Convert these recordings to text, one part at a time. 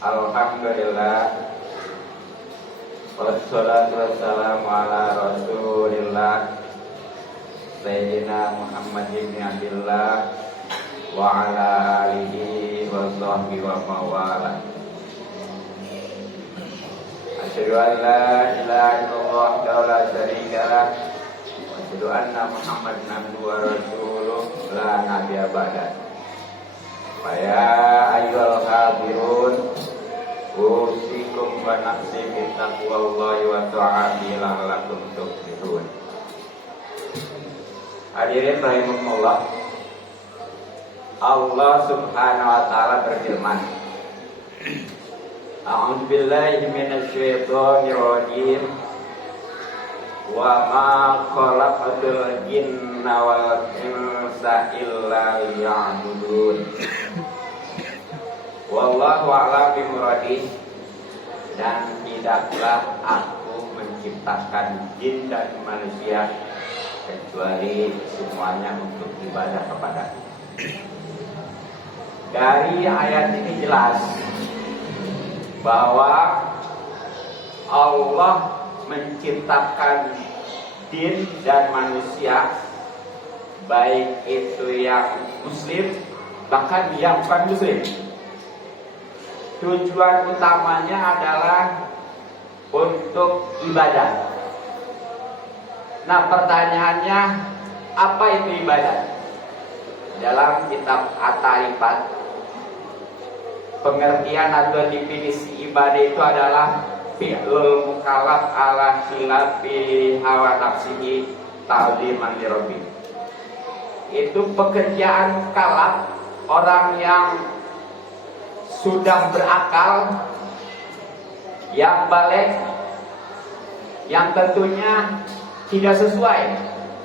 Alhamdulillah, wassalatu wassalamu ala rasulillah Sayyidina Muhammad ibn Abdillah wa ala alihi wa sahbihi wa mawala. Asyhadu an la ilaha illallah wa la syarika lah, wa asyhadu anna Muhammadan abduhu wa rasuluh la nabiyya ba'da. Ya ayyuhal hadirun, usikum wa nafsi bittaqwallahi wa ta'ati la'allakum tuflihun. Hadirin rahimakumullah, Allah Subhanahu wa taala berfirman, A'udzu billahi minasyaitonir rajim. Wa ma khalaqatul jinna wal insa illa liya'budun. Wallahu a'lam bimuradih. Dan tidaklah aku menciptakan jin dan manusia kecuali semuanya untuk ibadah kepada-Ku. Dari ayat ini jelas bahwa Allah menciptakan jin dan manusia, baik itu yang muslim bahkan yang bukan muslim. Tujuan utamanya adalah untuk ibadah. Nah, pertanyaannya, apa itu ibadah? Dalam kitab At-Ta'rifat, pengertian atau definisi ibadah itu adalah fi'lul mukallaf ala khilafi hawa nafsihi ta'ziman li rabbih. Itu pekerjaan kalaf orang yang sudah berakal, yang balik, yang tentunya tidak sesuai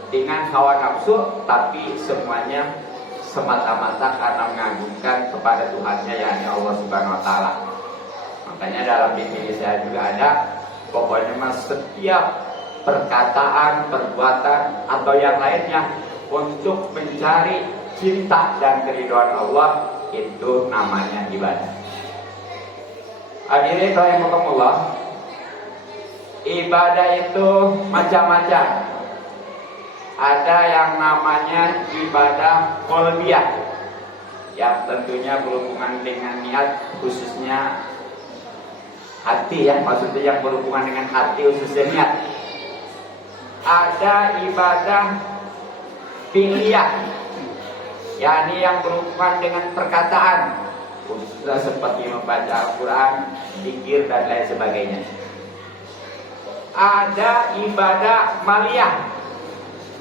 dengan hawa nafsu, tapi semuanya semata-mata karena mengagungkan kepada Tuhannya, yakni Allah Subhanahu wa taala. Makanya dalam definisi saya juga ada, pokoknya mas setiap perkataan, perbuatan atau yang lainnya untuk mencari cinta dan keridhaan Allah, itu namanya ibadah. Hadirin rahimakumullah, ibadah itu macam-macam. Ada yang namanya ibadah qalbiyah, yang tentunya berhubungan dengan niat, khususnya hati ya, maksudnya yang berhubungan dengan hati khususnya niat. Ada ibadah fi'liyah, yakni yang berhubungan dengan perkataan, khususnya seperti membaca Al-Quran, zikir dan lain sebagainya. Ada ibadah maliyah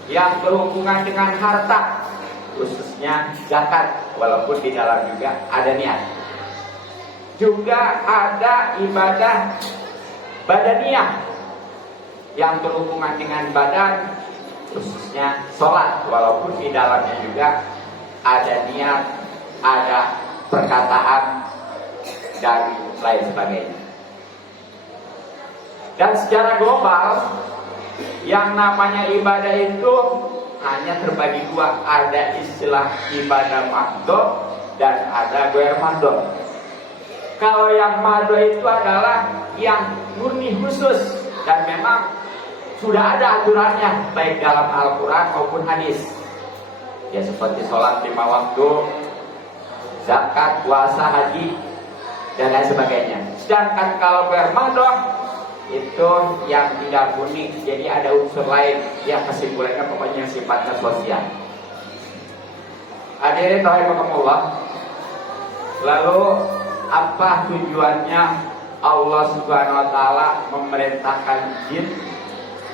yang berhubungan dengan harta, khususnya zakat, walaupun di dalam juga ada niat. Juga ada ibadah badaniyah yang berhubungan dengan badan, khususnya sholat, walaupun di dalamnya juga ada niat, ada perkataan dan lain sebagainya. Dan secara global, yang namanya ibadah itu hanya terbagi dua. Ada istilah ibadah mahdhah dan ada ghair mahdhah. Kalau yang mahdhah itu adalah yang murni khusus dan memang sudah ada aturannya, baik dalam Al-Quran maupun hadis. Ya, seperti sholat 5 waktu, zakat, puasa, haji, dan lain sebagainya. Sedangkan kalau ghair mahdhah itu yang tidak murni, jadi ada unsur lain yang kesimpulannya pokoknya sifatnya sosial. Hadirin rahimakumullah, lalu apa tujuannya Allah Subhanahu wa taala memerintahkan jin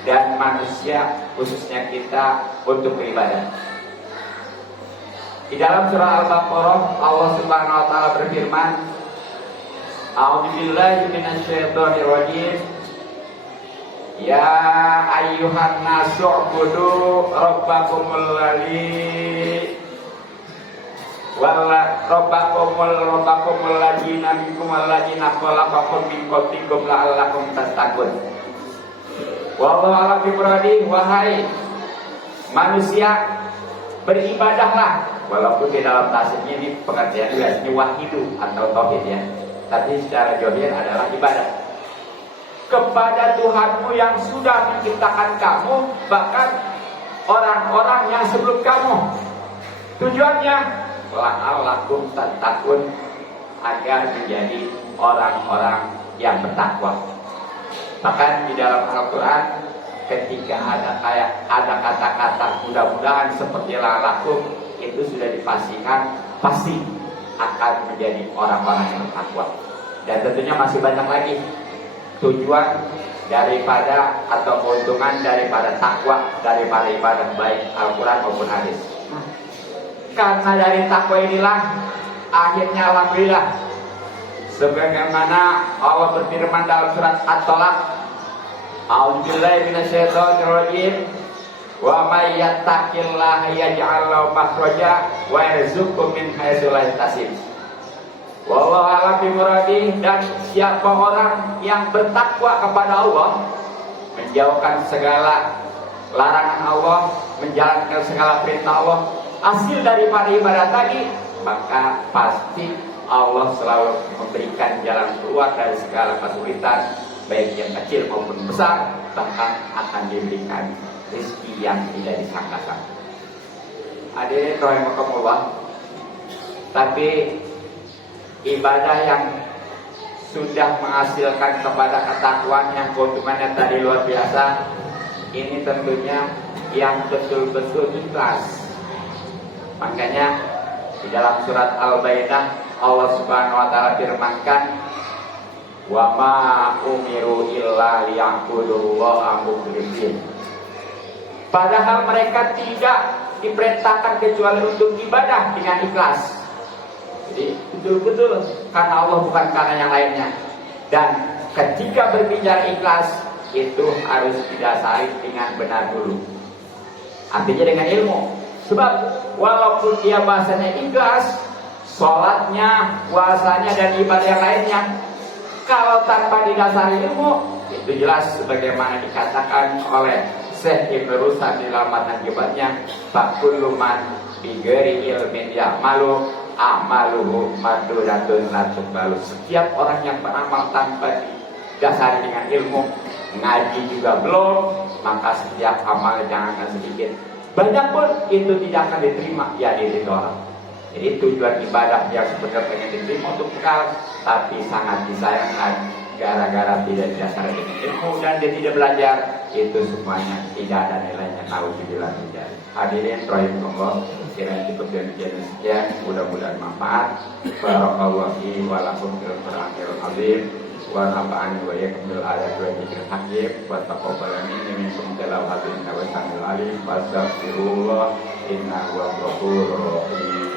dan manusia, khususnya kita, untuk beribadah? Di dalam surah Al-Baqarah, Allah Subhanahu wa taala berfirman, A'udzu billahi minasyaitonir rajim. Ya ayyuhan nasu ubudu rabbakumul ladzi rabbakumul ladzina minkum walladzina khalaqakum min qablikum la'allakum tattaqun. Wallahu a'lam bimuradi. Wahai manusia, beribadahlah. Walaupun di dalam tafsirnya ini pengertian biasanya wahidu atau tauhid ya. tapi secara zahir adalah ibadah kepada Tuhanmu yang sudah menciptakan kamu, bahkan orang-orang yang sebelum kamu. Tujuannya la'allakum tattaqun, agar menjadi orang-orang yang bertakwa. Bahkan di dalam Al-Quran ketika ada kata-kata mudah-mudahan seperti la'allakum, itu sudah dipastikan pasti akan menjadi orang-orang yang bertakwa. Dan tentunya masih banyak lagi tujuan daripada atau keuntungan daripada takwa, daripada ibadah baik Al-Quran maupun hadis. Karena dari takwa inilah akhirnya alhamdulillah, sebagaimana Allah berfirman dalam surat At-Talaq, A'udzubillahi minasyaitonirrajim, wa may yattaqillaha yaj'al lahu makhraja wa yarzuqhu min haitsu la yahtasib. Wallahu a'lam bimuradi. Dan siapa orang yang bertakwa kepada Allah, menjauhkan segala larangan Allah, menjalankan segala perintah Allah, hasil daripada ibadah tadi, maka pasti Allah selalu memberikan jalan keluar dari segala kesulitan, baik yang kecil maupun besar. Bahkan akan diberikan rezeki yang tidak disangka-sangka. Hadirin rahimakumullah. Tapi ibadah yang sudah menghasilkan kepada ketakwaan yang keuntungannya tadi luar biasa, ini tentunya yang betul-betul ikhlas. Makanya di dalam surat Al-Baqarah Allah Subhanahu wa taala firmankan, wa ma umiru illa liya'budullaha mukhlishin. Padahal mereka tidak diperintahkan kecuali untuk ibadah dengan ikhlas. Jadi betul-betul karena Allah, bukan karena yang lainnya. Dan ketika berbicara ikhlas, itu harus didasari dengan benar dulu. Artinya dengan ilmu. Sebab walaupun dia bahasanya ikhlas, sholatnya, puasanya, dan ibadah yang lainnya, kalau tanpa didasari ilmu, itu jelas sebagaimana dikatakan oleh Syekh Ibnu Ruslan di dalam matan akibatnya, fakullu man bighairi ilmin ya'malu amaluhu maduratun la tuqbalu. Setiap orang yang beramal tanpa didasari dengan ilmu, ngaji juga belum, maka setiap amal jangan sedikit, banyak pun itu tidak akan diterima, ya ditolak. Jadi tujuan ibadah yang sebenarnya pengen diterima untuk bekal, tapi sangat disayangkan gara-gara tidak didasari dengan ilmu dan dia tidak belajar, itu semuanya tidak ada nilainya. Nauzubillah min dzalik. Hadirin rahimakumullah, kiranya cukup demikian sekian, mudah-mudahan manfaat. Barakallahu fi wa lakum fil Qur'anil azim wa nafa'ani wa iyyakum bil ayati wa dzikril hakim wa taqabbal minkum tilawatan wa samil alim wa astaghfirullah innahu huwal ghafurur rahim.